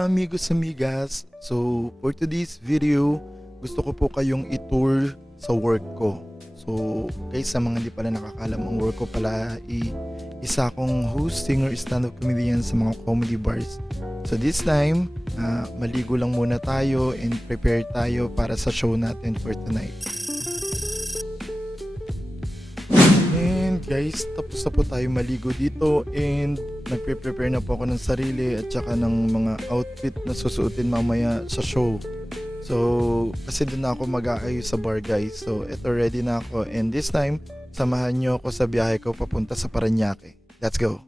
mga amigos amigas. So, for today's video, gusto ko po kayong i-tour sa work ko. So, guys, sa mga hindi pala nakakalam, ang work ko pala isa akong host, singer, stand-up comedian sa mga comedy bars. So, this time, maligo lang muna tayo and prepare tayo para sa show natin for tonight. And guys, tapos na po tayo maligo dito and nagpe-prepare na po ako ng sarili at saka ng mga outfit na susuotin mamaya sa show. So, kasi doon na ako mag-aayos sa bar guys. So, eto ready na ako and this time, samahan nyo ako sa biyahe ko papunta sa Parañaque. Let's go!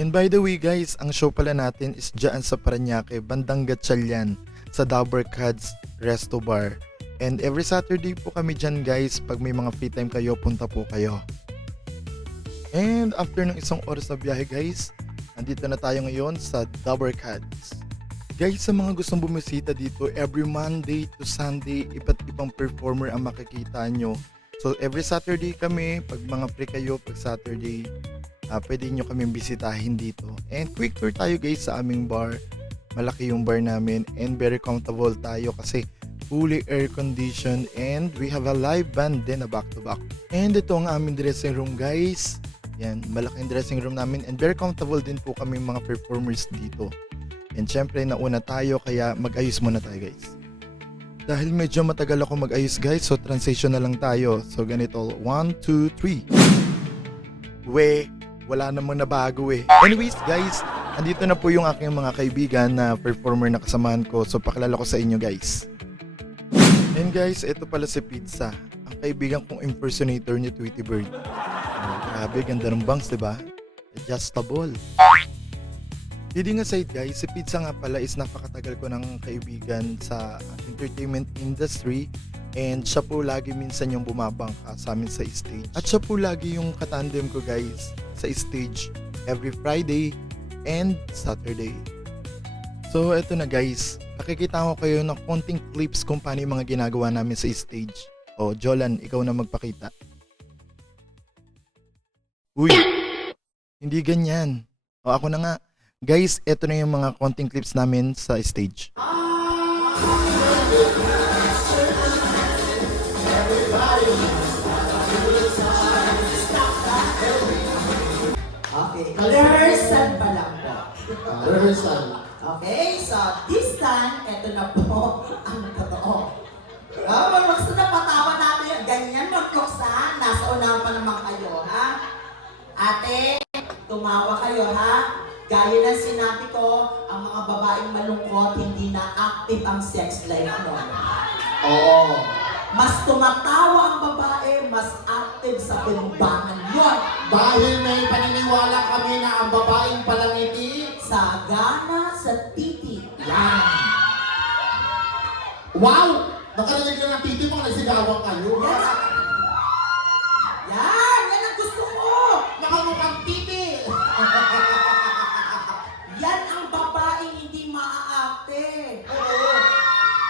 And by the way guys, ang show pala natin is dyan sa Parañaque, bandang Gatchalian, sa Dabber Cats Resto Bar. And every Saturday po kami dyan guys, pag may mga free time kayo, punta po kayo. And after ng isang oras na biyahe guys, nandito na tayo ngayon sa Dabber Cats. Guys, sa mga gustong bumisita dito, every Monday to Sunday, iba't ibang performer ang makikita nyo. So every Saturday kami, pag mga free kayo, pag Saturday, pwede nyo kaming bisitahin dito. And quick tour tayo guys sa aming bar. Malaki yung bar namin and very comfortable tayo kasi fully air conditioned and we have a live band din na back to back. And ito ang aming dressing room guys. Yan, malaking dressing room namin and very comfortable din po kami mga performers dito. And syempre nauna tayo kaya mag-ayos muna tayo guys. Dahil medyo matagal ako mag-ayos guys, so transition na lang tayo. So ganito, 1, 2, 3. Wala namang nabago eh. Anyways guys, andito na po yung aking mga kaibigan na performer na kasamahan ko. So pakilala ko sa inyo guys. And guys, ito pala si Pizza, ang kaibigan kong impersonator ni Tweety Bird. Grabe, ganda ng bangs, diba? Adjustable. Kidding aside guys, si Pizza nga pala is napakatagal ko ng kaibigan sa entertainment industry and siya po lagi minsan yung bumabangka sa amin sa stage. At siya po lagi yung katandem ko guys sa stage every Friday and Saturday. So eto na guys, nakikita ko kayo ng konting clips kung paano yung mga ginagawa namin sa stage. O Jolan, ikaw na magpakita. Uy, hindi ganyan. O ako na nga. Guys, eto na yung mga konting clips namin sa stage. Okay, rehearsal pa lang po. Rehearsal. Okay, so this time, eto na po ang totoo. Gusto na patawa natin. Ganyan, mag-kloksan. Nasa unahan pa naman kayo, ha? Ate, tumawa kayo, ha? Gaya ng sinabi ko, ang mga babaeng malungkot, hindi na active ang sex life mo. Oo. Mas tumatawa ang babae, mas active sa bimbangan yun. Dahil may paniniwala kami na ang babaeng palangiti. Sagana sa titi. Yan. Wow! Nakarinig na ng titi mo, nagsigawan kayo. Yan! Yan ang gusto ko! Nakamukhang titi! Yan ang babaeng hindi maaakte. Oo.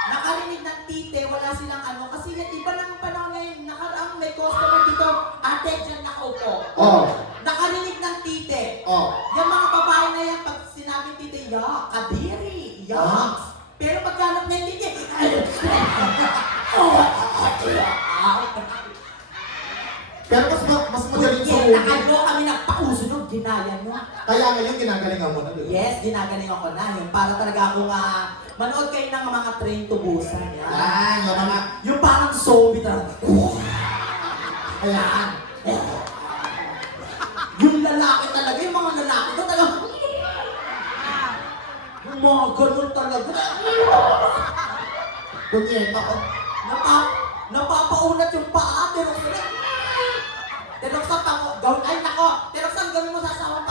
Nakarinig ng tite, wala silang ano. Kasi iba ng panahon ngayon, nakaraang may customer dito, ate, dyan nakaupo. Oo. Nakarinig ng tite. Oo. Yung mga babae na yan, pag sinabi tite, yak, kadiri, yak. Pero pagkalap na yung tite, Pero mas magaling sa Kuya, ulo. nakano kami nagpauso nung ginaya mo. Kaya ngayon ginagalingan mo na doon. Yes, ginagaling ako na yun. Para talaga akong manood kayo ng mga Train to Busan. Yan. Yan, yung mga... Yung parang zombie talaga. Ayan. Yung lalaki talaga, yung mga lalaki ko talaga. Yung mga ganun talaga. Kunyeta ko. Napapaunat yung paa. Tinoksan pa mo. Ay nako, tinoksan gawin mo sa asawa.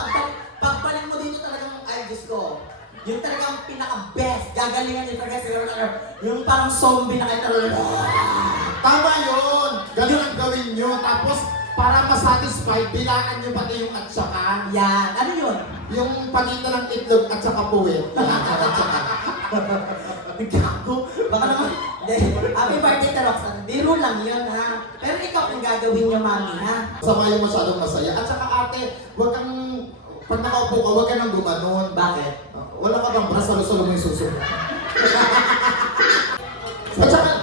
Pagbalik mo dito talagang, ay Diyos ko. Yung talagang pinaka-best. Gagalingan yung talaga siguro yung parang zombie na kayo talaga. Tama yun! Ganun ang gawin nyo. Tapos, para masatisfied, bilangan nyo pati yung atsakan. Yan. Ano yun? Yung pagitan ng itlog at saka puwet. Gago. Baka naman. Happy birthday to Roxanne. Biro lang yun ha. Pero ikaw ang gagawin niyo mami ha. Sama yung masyadong masaya. At saka ate, huwag kang, pag nakaupo ka, huwag ka nang gumanon. Bakit? Wala ka bang bra, salo-salo mo yung susunod.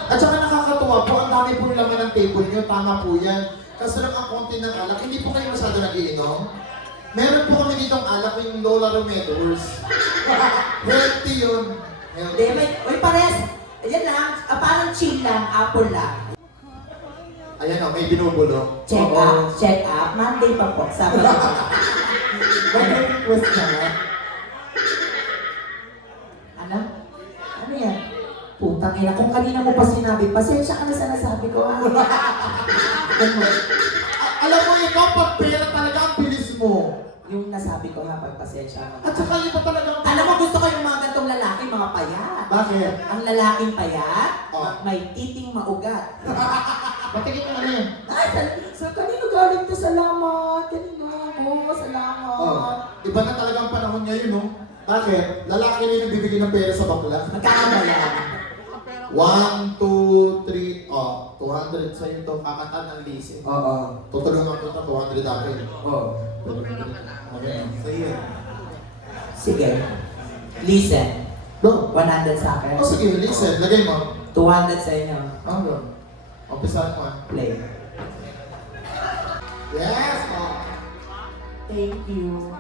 At saka nakakatuwa po, ang dami po nilaman ng table nyo, tama po yan. Kaso lang ang konti ng alak, hindi po kayo masyado nag-iinom. Meron po kami ditong alak, yung Lola Rometours. Healthy yun. Hindi, may pares. Ayan lang, parang chill lang, apple lang. Ayan o, may binubulo. Check up. Monday pa po, Sabado. May request ka nga. Ano? Ano yan? Putang ina, kung kanina mo pa sinabi, pasensya ka na sa nasabi ko. Alam mo, ikaw, pag pera talaga ang bilis mo. Yung nasabi ko ha, pagpasensya ka. At saka iba talagang... Alam mo, gusto ko yung mga gantong lalaki, mga payat. Bakit? Ang lalaking payat, Oh. may titing maugat. Patingin mo ano yun? Ay, sa kanino galing to? Salamat. Kanino mo, salamat. Oh, iba na talaga ang panahon ngayon, no? Bakit? Lalaki na yung nagbibigay ng pera sa bakla. Magkano ba yan? 1, 2, 3, 200 sa'yo to, kakatan ng leasing. Oo. Tutulungan ko ito, 200 akin. Oo. Okay, sa'yo. Sige. Listen. Go. 100 sa akin. Oh, sige, listen, lagay mo. 200 sa inyo. Ano? Umpisahan mo, ah. Play. Yes! Thank you.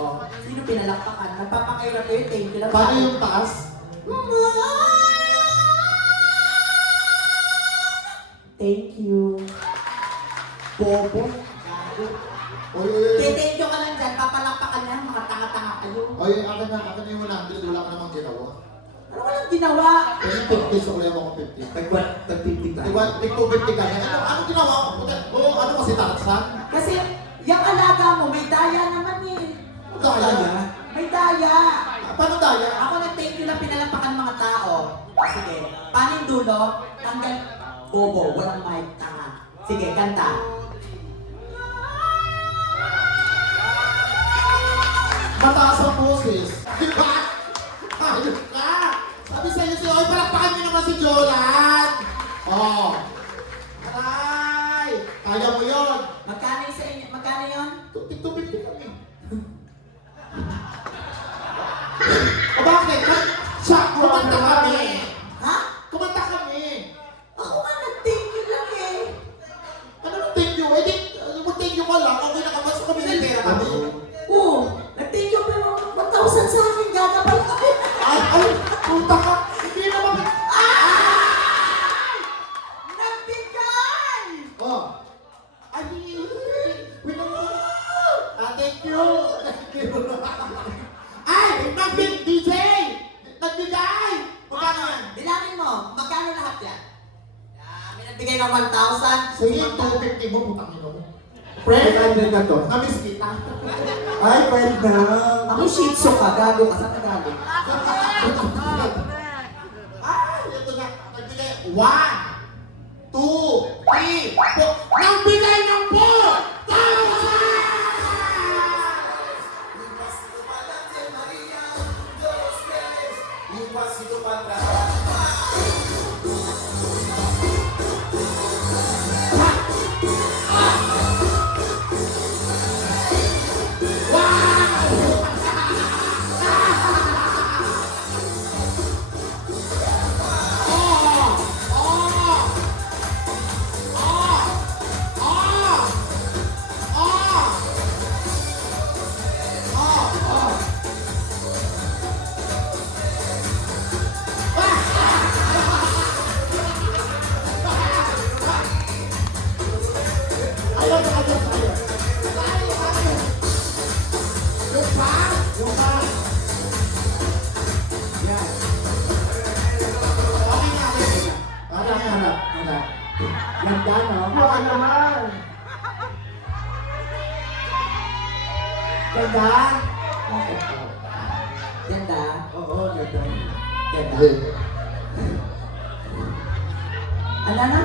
Oh. Sino pinalakpakan? Nagpapakailan ko yun. Thank you lang. Paano yung taas? Thank you. Bobo. Oy, oy, oy. Thank you ka lang dyan. Papalakpakan na. Mga tanga-tanga kayo. Oy, akin na yung 100, wala ka namang ginawa. Ano ka lang ginawa? Kaya 50, so kuya mo ko 50. Tag-50 ka. Diba, tig-250 ka. Ano ginawa ko? Oo, ano kasi Tarzan? Kasi, yung alaga mo, may daya naman eh. Daya? May daya. Paano daya? Ako nag-thank you lang pinalampakan mga tao. Sige. Paano yung dulo? Tanggal. Bobo. Walang mic. Tanga. Sige, kanta. Mataas ang boses. Diba? Ayun ka! Sabi sa'yo si Oy, palakpakan niyo naman si Jolan! Oh. Aray! Kaya mo yun! Magkano yung sa inyo? Magkano yun? Tig-250 kami. O bakit? Kumanta kami! Ha? Kumanta kami! Ako nga nag-thank you lang eh. Ano nang thank you? Eh di, mag-thank you ka lang. Okay na kamas kami ng pera kami. Oo. Nag-thank you pero 1,000 sa akin. Gagabal ako. Ay! Punta ka! Hindi naman! Ay! Nagbigay! Oh! Ay! Wait lang mo! Thank you! Thank you! Ay! DJ! Nagbigay! Magkano yan? Bilangin mo. Magkano lahat yan? May nagbigay ng 1,000. Sige, 250 mo, putang ino mo. Friend, ano na to? Namiss kita. Ay, friend na. Ako shih tzu ka. Gago ka sa Tagalog. Ay, ito na. Nagbigay. 1, 2, 3, 4. Nagbigay ng 4,000! Ayaw sa kanya sa'yo. Yung pa? Yung pa? Yan. Okay nga, okay. Okay nga, harap. Harap. Ganda, no? Baka naman. Ganda? Ganda. Oo, ganda. Ganda. Ano na?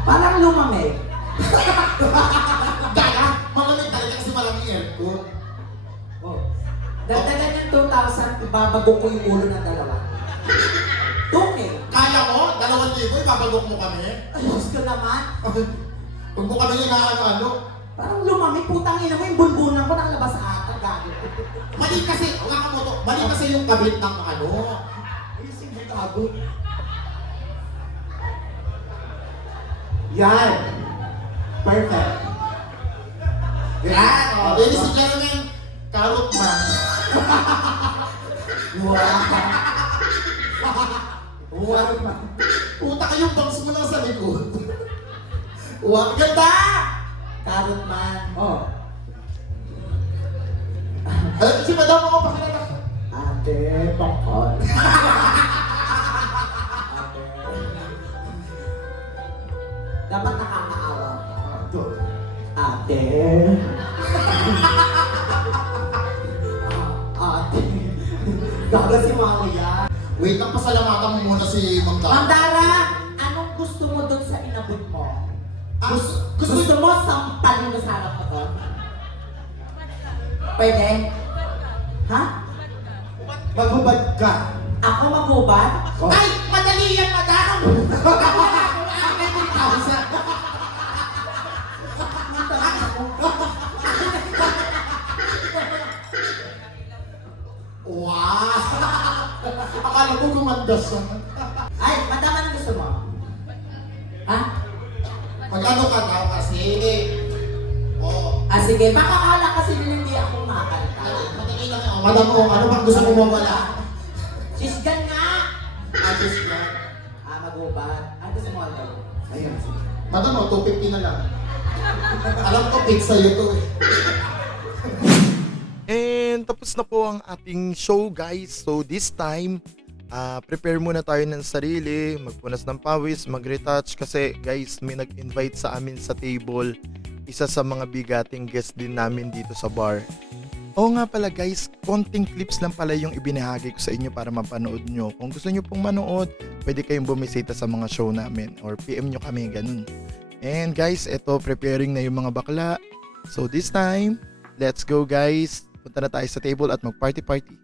Parang lumamig. Gaya! Malamig talaga kasi malamig aircon. Oh. Dagdagan yung 2,000, ibabago ko yung ulo ng dalawa. Tungi. Kaya mo? 2,000, ibabagok mo kami? Ayos ko naman. Huwag mo kami inaano-ano. Parang lumamig, putang ina mo, yung bunbunan ko nakalabas sa akin. gago. Mali kasi, Wakamoto, mali kasi yung kabit ng ano. Ayusin mo gago. Yan. Perfect. Yan. Oh, ladies and gentlemen, Carrot Man. Wow. Puta kayong bangs mo lang sa likod. Wow, ganda! Carrot man. Oh. Si Madam ako pakilala. Ate, pakol. Ate. Dapat nakakaawa ka. Ate. Ate. Gaga si Maria. Wait lang, pasalamatan mo muna si Ma'am Ma'am Dara. Dara, anong gusto mo doon sa inabot mo? Gusto mo sampalin mo sa harap ko to? Pwede? Ha? Maghubad ka. Ako magubad? Ay! Madali yan, Madam! Wow! Akala ko gumanda siya. Ay, madam, anong gusto mo? Ha? Mag-ano ka daw kasi? Oo. Ah, sige. Baka kala kasi din hindi ako makakanta. Madali lang yun. Madam mo, ano bang gusto mo mawala? Sisgan nga! Atis ka. Ah, magubad. Ah, gusto mo ano? Ayan. Madam mo, 250 na lang. Alam ko, fix sa'yo to eh. And tapos na po ang ating show guys. So this time, prepare muna tayo ng sarili, magpunas ng pawis, mag-retouch kasi guys, may nag-invite sa amin sa table. Isa sa mga bigating guest din namin dito sa bar. Oo nga pala guys, konting clips lang pala yung ibinahagi ko sa inyo para mapanood nyo. Kung gusto nyo pong manood, pwede kayong bumisita sa mga show namin or PM nyo kami, ganun. And guys, eto preparing na yung mga bakla. So this time, let's go guys. Punta na tayo sa table at mag-party-party.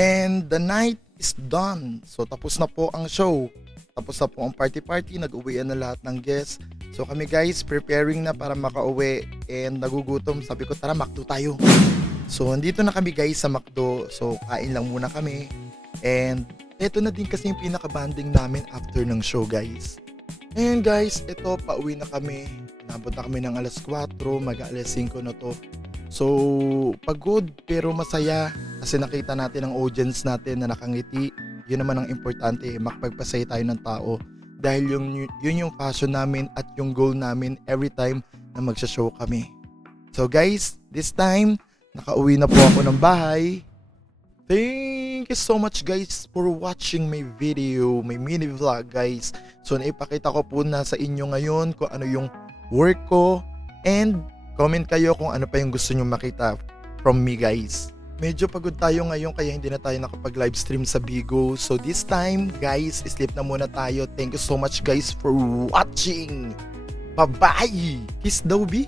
And the night is done. So tapos na po ang show. Tapos na po ang party-party. Nag-uwian na lahat ng guests. So kami guys, preparing na para makauwi. And nagugutom. Sabi ko, tara McDo tayo. So andito na kami guys sa McDo. So kain lang muna kami. And eto na din kasi yung pinaka-banding namin after ng show guys. And guys, eto pauwi na kami. Nabot na kami ng alas 4. Mag-alas 5 na to. So, pagod pero masaya kasi nakita natin ang audience natin na nakangiti. Yun naman ang importante, makapagpasaya tayo ng tao. Dahil yun yung passion namin at yung goal namin every time na magsha-show kami. So guys, this time, nakauwi na po ako ng bahay. Thank you so much guys for watching my video, my mini vlog guys. So naipakita ko po na sa inyo ngayon kung ano yung work ko and comment kayo kung ano pa yung gusto nyo makita from me guys. Medyo pagod tayo ngayon kaya hindi na tayo nakapag livestream sa Bigo. So this time guys, sleep na muna tayo. Thank you so much guys for watching. Bye bye! Kiss daw B?